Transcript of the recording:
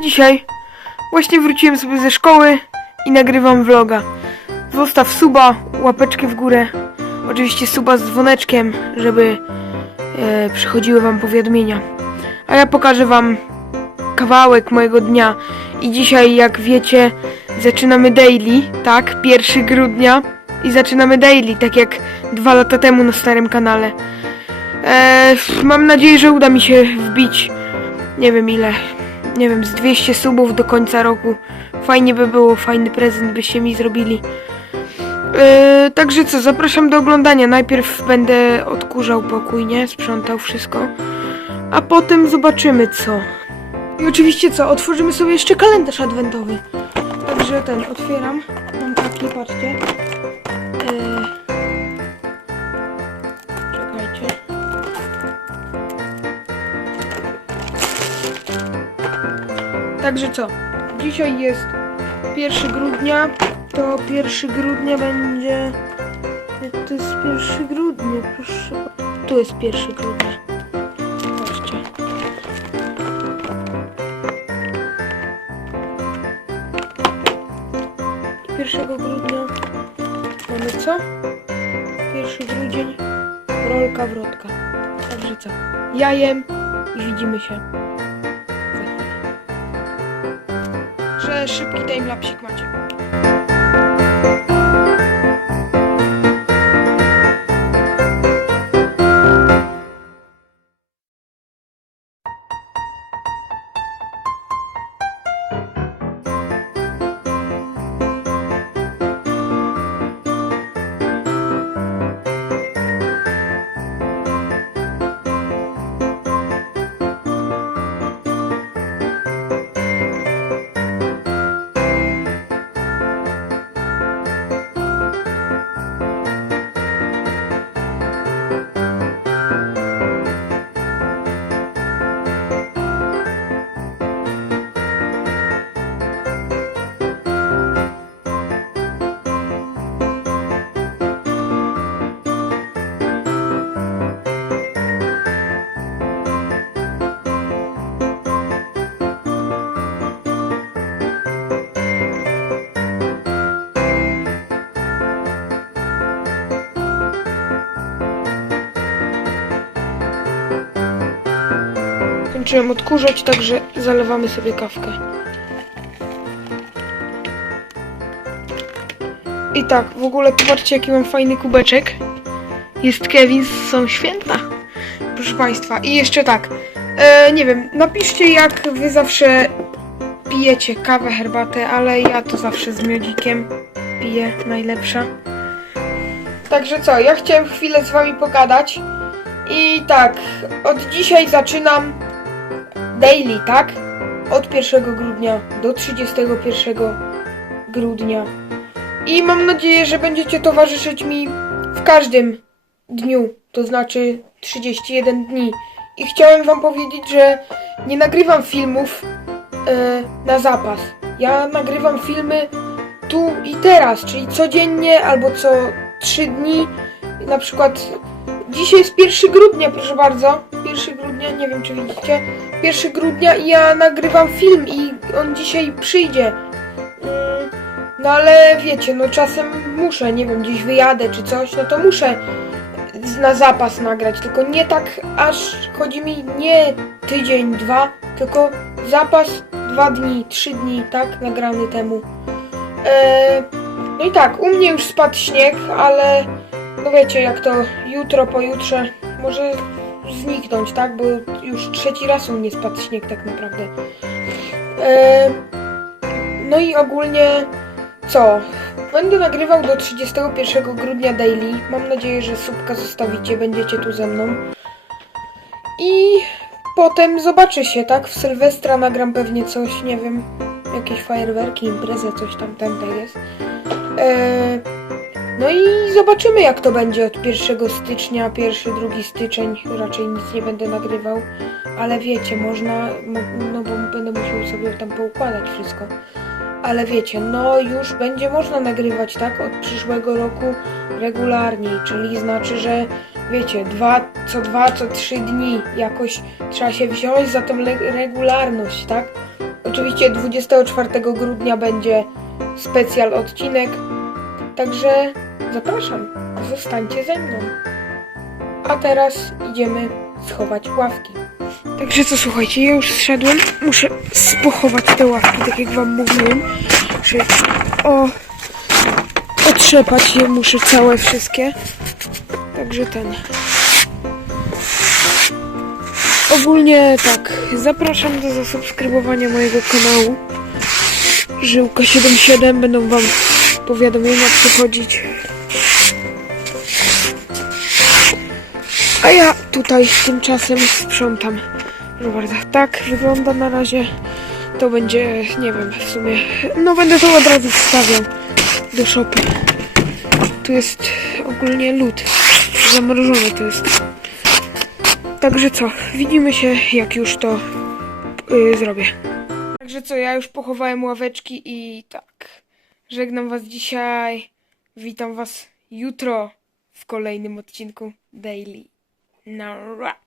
dzisiaj. Właśnie wróciłem sobie ze szkoły i nagrywam vloga. Zostaw suba, łapeczkę w górę. Oczywiście suba z dzwoneczkiem, żeby e, przychodziły wam powiadomienia. A ja pokażę wam kawałek mojego dnia. I dzisiaj, jak wiecie, zaczynamy daily, tak? 1 grudnia. I zaczynamy daily, tak jak dwa lata temu na starym kanale. E, mam nadzieję, że uda mi się wbić nie wiem ile, nie wiem, z 200 subów do końca roku. Fajnie by było, fajny prezent byście mi zrobili. Yy, także co, zapraszam do oglądania. Najpierw będę odkurzał pokój, nie? Sprzątał wszystko. A potem zobaczymy co. I oczywiście co, otworzymy sobie jeszcze kalendarz adwentowy. Także ten, otwieram. Mam taki, patrzcie. Yy... Czekajcie. Także co? Dzisiaj jest 1 grudnia. To 1 grudnia będzie. To jest 1 grudnia, proszę. Tu jest 1 grudnia. Zobaczcie. Pierwszego grudnia mamy co? Pierwszy grudzień, rolka wrotka. Także co? Ja jem i widzimy się że szybki timelapsik macie. Kończyłem odkurzać, także zalewamy sobie kawkę. I tak, w ogóle popatrzcie jaki mam fajny kubeczek. Jest Kevin, są święta. Proszę Państwa. I jeszcze tak, e, nie wiem, napiszcie jak Wy zawsze pijecie kawę, herbatę, ale ja to zawsze z miodzikiem piję, najlepsza. Także co, ja chciałem chwilę z Wami pogadać. I tak, od dzisiaj zaczynam daily, tak? Od 1 grudnia do 31 grudnia. I mam nadzieję, że będziecie towarzyszyć mi w każdym dniu, to znaczy 31 dni. I chciałem wam powiedzieć, że nie nagrywam filmów e, na zapas. Ja nagrywam filmy tu i teraz, czyli codziennie albo co 3 dni. Na przykład dzisiaj jest 1 grudnia, proszę bardzo. 1 grudnia, nie wiem czy widzicie. 1 grudnia i ja nagrywam film i on dzisiaj przyjdzie. Mm, No ale wiecie, no czasem muszę, nie wiem, gdzieś wyjadę czy coś, no to muszę na zapas nagrać, tylko nie tak aż chodzi mi nie tydzień, dwa, tylko zapas dwa dni, trzy dni, tak, nagrany temu. Eee, no i tak, u mnie już spadł śnieg, ale no wiecie, jak to jutro, pojutrze może zniknąć, tak, bo już trzeci raz u mnie spadł śnieg tak naprawdę. Eee, no i ogólnie co? Będę nagrywał do 31 grudnia daily. Mam nadzieję, że subka zostawicie, będziecie tu ze mną. I potem zobaczy się, tak? W Sylwestra nagram pewnie coś, nie wiem, jakieś fajerwerki, imprezę, coś tam tamte jest. Eee, no i zobaczymy jak to będzie od 1 stycznia, 1, 2 styczeń. Raczej nic nie będę nagrywał, ale wiecie, można, mo- no bo będę musiał sobie tam poukładać wszystko. Ale wiecie, no już będzie można nagrywać, tak? Od przyszłego roku regularniej, czyli znaczy, że wiecie, dwa, co dwa, co trzy dni jakoś trzeba się wziąć za tą regularność, tak? Oczywiście 24 grudnia będzie specjal odcinek, także zapraszam, zostańcie ze mną. A teraz idziemy schować ławki. Także co, słuchajcie, ja już zszedłem, muszę spochować te ławki, tak jak wam mówiłem. Muszę o, otrzepać je, muszę całe wszystkie. Także ten. Ogólnie tak, zapraszam do zasubskrybowania mojego kanału. Żyłka77 będą wam powiadomienia przychodzić. A ja tutaj tymczasem sprzątam. Bardzo, tak wygląda na razie. To będzie, nie wiem, w sumie. No będę to od razu wstawiał do shopy. Tu jest ogólnie lód. Zamrożony to jest. Także co, widzimy się jak już to yy, zrobię. Także co, ja już pochowałem ławeczki i tak. Żegnam was dzisiaj. Witam was jutro w kolejnym odcinku Daily. Nara.